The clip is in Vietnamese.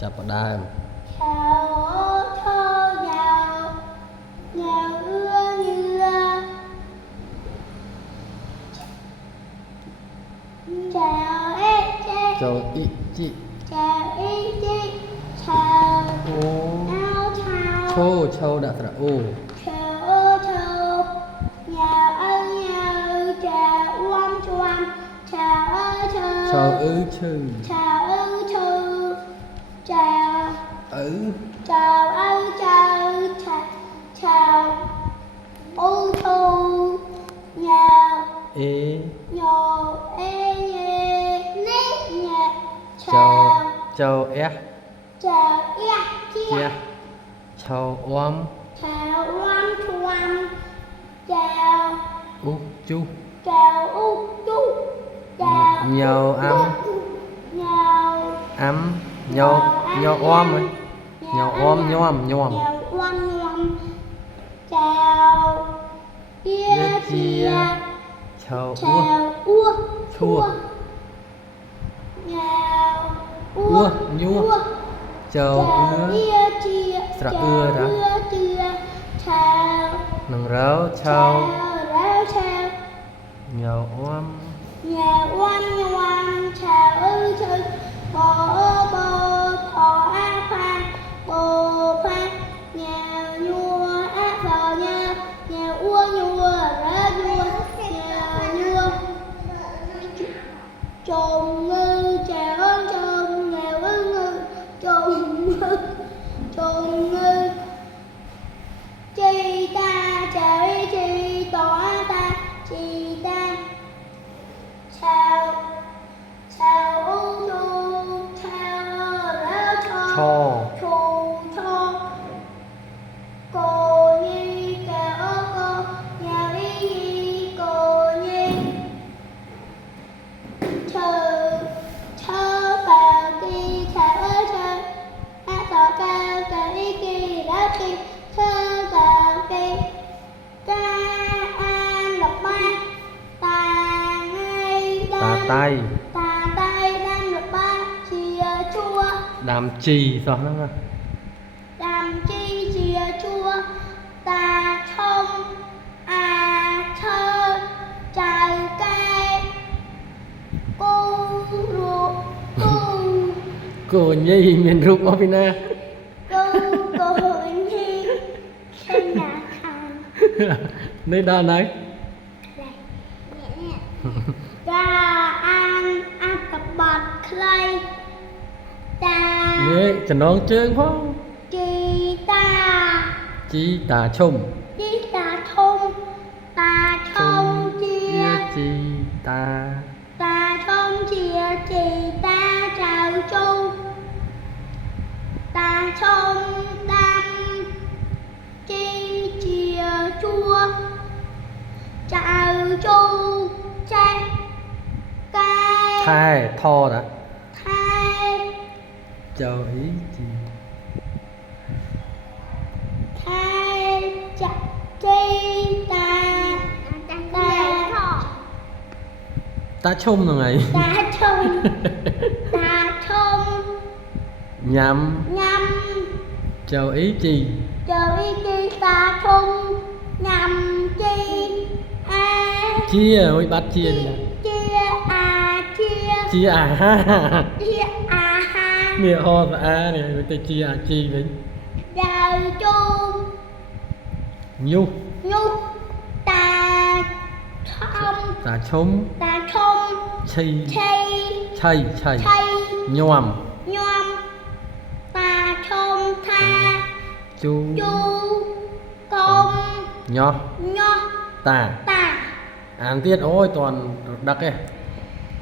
Chào bà đàm. Chào thơ giàu giàu ưa như chào em Chào ý chị. chào ý chị chào Ô áo chào Chô đã thật ô chào chào nhà ơi nhà chào oan choan chào Chào chư chào chào chào ứ chào ơi chào chào chào ô thu nhà ê nhờ ê nét nhà Chào chào chào chia Chào oam chào oan choan chào ú chú chào u chu chào Nhau ấm nhau ấm nhau oam ấy nhau oam nhom chào oan nhom chào chia Chào chào ua chua chào ua nhua Chào chia Sra ưa đó. chia chào nâng ráo chào ráo chào nhau oam nhà oan chào ơi chào bò thọ a pha bò pha nhà nhua á phò nhà ua nhua ra nhua nhà nhua trồn ngư chào ơn trồn nhà ơn ngư trồn ngư chi ta chào chi tỏ ta chi ta chào chào ô tô chào ra cho cho cô nhi chào cô nhà đi cô nhi chờ bà đi chào chờ hát tỏ cao cái kỳ đã kịp chờ bà đi ca an lộc ba ta ngay tà tay ta tay đang lộc ba chia chua đàm trì sao nó đàm chi chia chua ta không thơ trái cây cô ruột cô nhi miền rục ở bên cô nhi trên nhà hàng nơi đó này ta ăn tập bọt clay ta nè cho nó trơn phong chi tà chung đi ta thông chia chi ta ta thông chia chỉ ta chào chu ta thông tam chi chia chua chào chu trái cây thai tho đã thay chào ý chi thay chặt chi ta chung rồi này ta thông nhắm nhâm chào ý chi chờ ý chi ta thông nhâm chi chia ôi bắt chia này chia ha chia ha nè ho và a nè người ta chia chi đấy chào chu nhu nhúc ta thông ta chung chi chay nhom nhom ta thông tha chu công nho nho ta ta ăn tiết ôi toàn đặc ấy